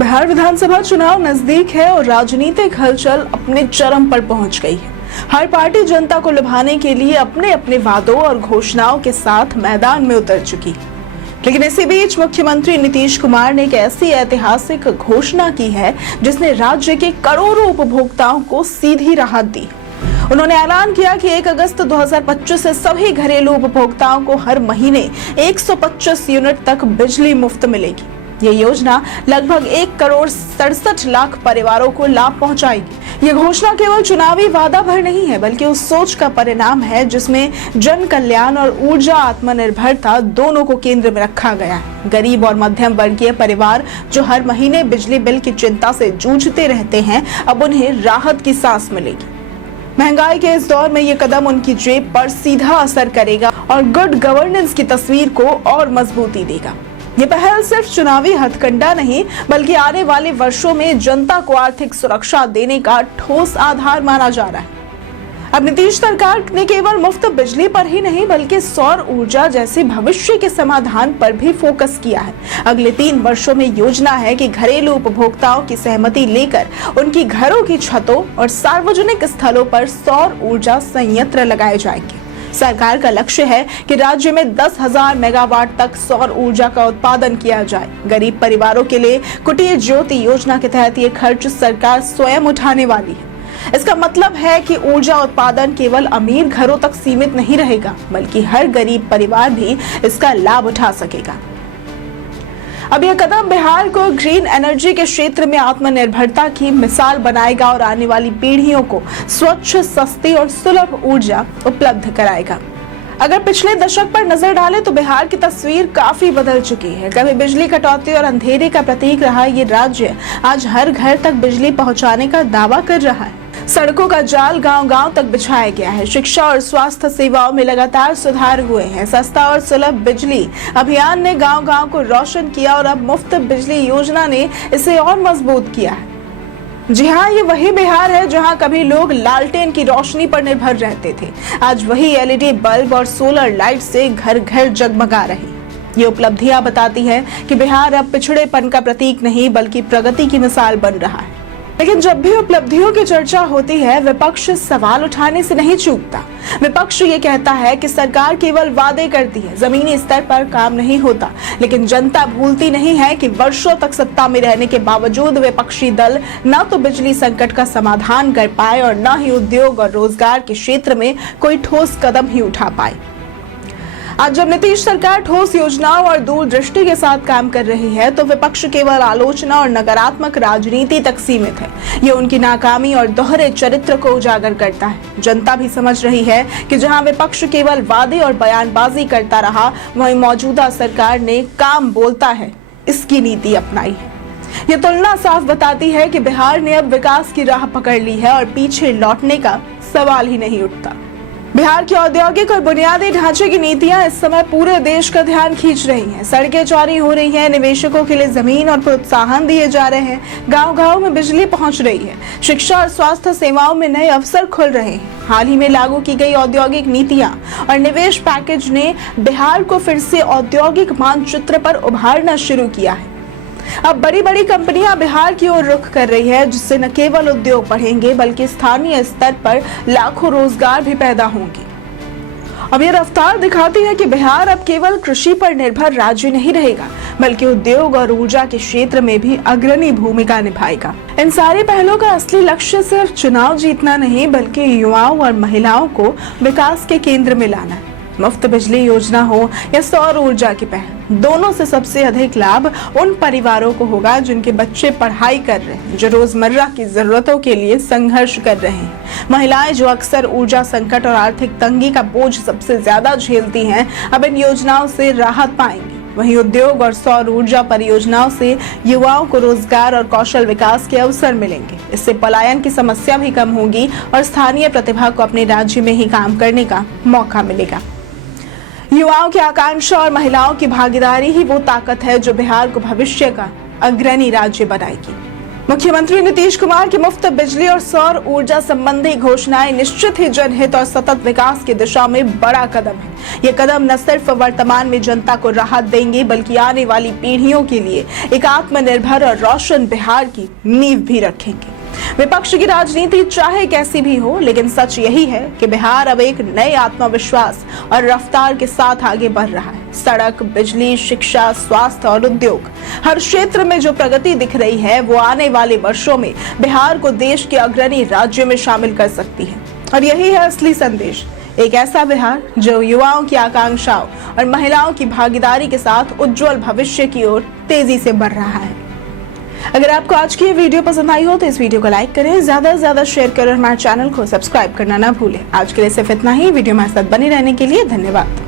बिहार विधानसभा चुनाव नजदीक है और राजनीतिक हलचल अपने चरम पर पहुंच गई है। हर पार्टी जनता को लुभाने के लिए अपने अपने वादों और घोषणाओं के साथ मैदान में उतर चुकी है। लेकिन इसी बीच मुख्यमंत्री नीतीश कुमार ने एक ऐसी ऐतिहासिक घोषणा की है जिसने राज्य के करोड़ों उपभोक्ताओं को सीधी राहत दी। उन्होंने ऐलान किया कि 1 अगस्त 2025 से सभी घरेलू उपभोक्ताओं को हर महीने 125 यूनिट तक बिजली मुफ्त मिलेगी। ये योजना लगभग 1,67,00,000 परिवारों को लाभ पहुंचाएगी। ये घोषणा केवल चुनावी वादा भर नहीं है, बल्कि उस सोच का परिणाम है जिसमें जन कल्याण और ऊर्जा आत्मनिर्भरता दोनों को केंद्र में रखा गया है। गरीब और मध्यम वर्गीय परिवार जो हर महीने बिजली बिल की चिंता से जूझते रहते हैं, अब उन्हें राहत की सांस मिलेगी। महंगाई के इस दौर में ये कदम उनकी जेब पर सीधा असर करेगा और गुड गवर्नेंस की तस्वीर को और मजबूती देगा। ये पहल सिर्फ चुनावी हथकंडा नहीं, बल्कि आने वाले वर्षों में जनता को आर्थिक सुरक्षा देने का ठोस आधार माना जा रहा है। अब नीतीश सरकार ने केवल मुफ्त बिजली पर ही नहीं, बल्कि सौर ऊर्जा जैसे भविष्य के समाधान पर भी फोकस किया है। अगले 3 वर्षों में योजना है कि घरेलू उपभोक्ताओं की सहमति लेकर उनकी घरों की छतों और सार्वजनिक स्थलों पर सौर ऊर्जा संयंत्र लगाए जाएंगे। सरकार का लक्ष्य है कि राज्य में 10,000 मेगावाट तक सौर ऊर्जा का उत्पादन किया जाए। गरीब परिवारों के लिए कुटीर ज्योति योजना के तहत ये खर्च सरकार स्वयं उठाने वाली है। इसका मतलब है कि ऊर्जा उत्पादन केवल अमीर घरों तक सीमित नहीं रहेगा, बल्कि हर गरीब परिवार भी इसका लाभ उठा सकेगा। अब यह कदम बिहार को ग्रीन एनर्जी के क्षेत्र में आत्मनिर्भरता की मिसाल बनाएगा और आने वाली पीढ़ियों को स्वच्छ, सस्ती और सुलभ ऊर्जा उपलब्ध कराएगा। अगर पिछले दशक पर नजर डालें तो बिहार की तस्वीर काफी बदल चुकी है। कभी बिजली कटौती और अंधेरे का प्रतीक रहा ये राज्य आज हर घर तक बिजली पहुंचाने का दावा कर रहा है। सड़कों का जाल गांव-गांव तक बिछाया गया है। शिक्षा और स्वास्थ्य सेवाओं में लगातार सुधार हुए हैं। सस्ता और सुलभ बिजली अभियान ने गांव-गांव को रोशन किया और अब मुफ्त बिजली योजना ने इसे और मजबूत किया है। जी हाँ, ये वही बिहार है जहां कभी लोग लालटेन की रोशनी पर निर्भर रहते थे। आज वही एलईडी बल्ब और सोलर लाइट से घर घर जगमगा रहे। ये उपलब्धियां बताती है कि बिहार अब पिछड़ेपन का प्रतीक नहीं, बल्कि प्रगति की मिसाल बन रहा है। लेकिन जब भी उपलब्धियों की चर्चा होती है, विपक्ष सवाल उठाने से नहीं चूकता। विपक्ष ये कहता है कि सरकार केवल वादे करती है, जमीनी स्तर पर काम नहीं होता। लेकिन जनता भूलती नहीं है कि वर्षों तक सत्ता में रहने के बावजूद विपक्षी दल न तो बिजली संकट का समाधान कर पाए और न ही उद्योग और रोजगार के क्षेत्र में कोई ठोस कदम ही उठा पाए। आज जब नीतीश सरकार ठोस योजनाओं और दूरदृष्टि के साथ काम कर रही है, तो विपक्ष केवल आलोचना और नकारात्मक राजनीति तक सीमित है। ये उनकी नाकामी और दोहरे चरित्र को उजागर करता है। जनता भी समझ रही है कि जहां विपक्ष केवल वादे और बयानबाजी करता रहा, वहीं मौजूदा सरकार ने काम बोलता है इसकी नीति अपनाई है। ये तुलना साफ बताती है कि बिहार ने अब विकास की राह पकड़ ली है और पीछे लौटने का सवाल ही नहीं उठता। बिहार की औद्योगिक और बुनियादी ढांचे की नीतियां इस समय पूरे देश का ध्यान खींच रही हैं। सड़कें चौड़ी हो रही हैं, निवेशकों के लिए जमीन और प्रोत्साहन दिए जा रहे हैं, गांव-गांव में बिजली पहुंच रही है, शिक्षा और स्वास्थ्य सेवाओं में नए अवसर खुल रहे हैं। हाल ही में लागू की गई औद्योगिक नीतियां और निवेश पैकेज ने बिहार को फिर से औद्योगिक मानचित्र पर उभारना शुरू किया है। अब बड़ी बड़ी कंपनियां बिहार की ओर रुख कर रही है, जिससे न केवल उद्योग बढ़ेंगे, बल्कि स्थानीय स्तर पर लाखों रोजगार भी पैदा होंगे। अब ये रफ्तार दिखाती है कि बिहार अब केवल कृषि पर निर्भर राज्य नहीं रहेगा, बल्कि उद्योग और ऊर्जा के क्षेत्र में भी अग्रणी भूमिका निभाएगा। इन सारे पहलों का असली लक्ष्य सिर्फ चुनाव जीतना नहीं, बल्कि युवाओं और महिलाओं को विकास के केंद्र में लाना है। मुफ्त बिजली योजना हो या सौर ऊर्जा की पहल, दोनों से सबसे अधिक लाभ उन परिवारों को होगा जिनके बच्चे पढ़ाई कर रहे हैं, जो रोजमर्रा की जरूरतों के लिए संघर्ष कर रहे हैं। महिलाएं जो अक्सर ऊर्जा संकट और आर्थिक तंगी का बोझ सबसे ज्यादा झेलती हैं, अब इन योजनाओं से राहत पाएंगी। वहीं उद्योग और सौर ऊर्जा परियोजनाओं से युवाओं को रोजगार और कौशल विकास के अवसर मिलेंगे। इससे पलायन की समस्या भी कम होगी और स्थानीय प्रतिभा को अपने राज्य में ही काम करने का मौका मिलेगा। युवाओं की आकांक्षा और महिलाओं की भागीदारी ही वो ताकत है जो बिहार को भविष्य का अग्रणी राज्य बनाएगी। मुख्यमंत्री नीतीश कुमार की मुफ्त बिजली और सौर ऊर्जा संबंधी घोषणाएं निश्चित ही जनहित और सतत विकास की दिशा में बड़ा कदम है। ये कदम न सिर्फ वर्तमान में जनता को राहत देंगे बल्कि आने वाली पीढ़ियों के लिए एक आत्मनिर्भर और रोशन बिहार की नींव भी रखेंगे। विपक्ष की राजनीति चाहे कैसी भी हो, लेकिन सच यही है कि बिहार अब एक नए आत्मविश्वास और रफ्तार के साथ आगे बढ़ रहा है। सड़क, बिजली, शिक्षा, स्वास्थ्य और उद्योग, हर क्षेत्र में जो प्रगति दिख रही है वो आने वाले वर्षों में बिहार को देश के अग्रणी राज्यों में शामिल कर सकती है। और यही है असली संदेश, एक ऐसा बिहार जो युवाओं की आकांक्षाओं और महिलाओं की भागीदारी के साथ उज्जवल भविष्य की ओर तेजी से बढ़ रहा है। अगर आपको आज की ये वीडियो पसंद आई हो तो इस वीडियो को लाइक करें, ज्यादा से ज्यादा शेयर करें और हमारे चैनल को सब्सक्राइब करना ना भूलें। आज के लिए सिर्फ इतना ही। वीडियो हमारे साथ बने रहने के लिए धन्यवाद।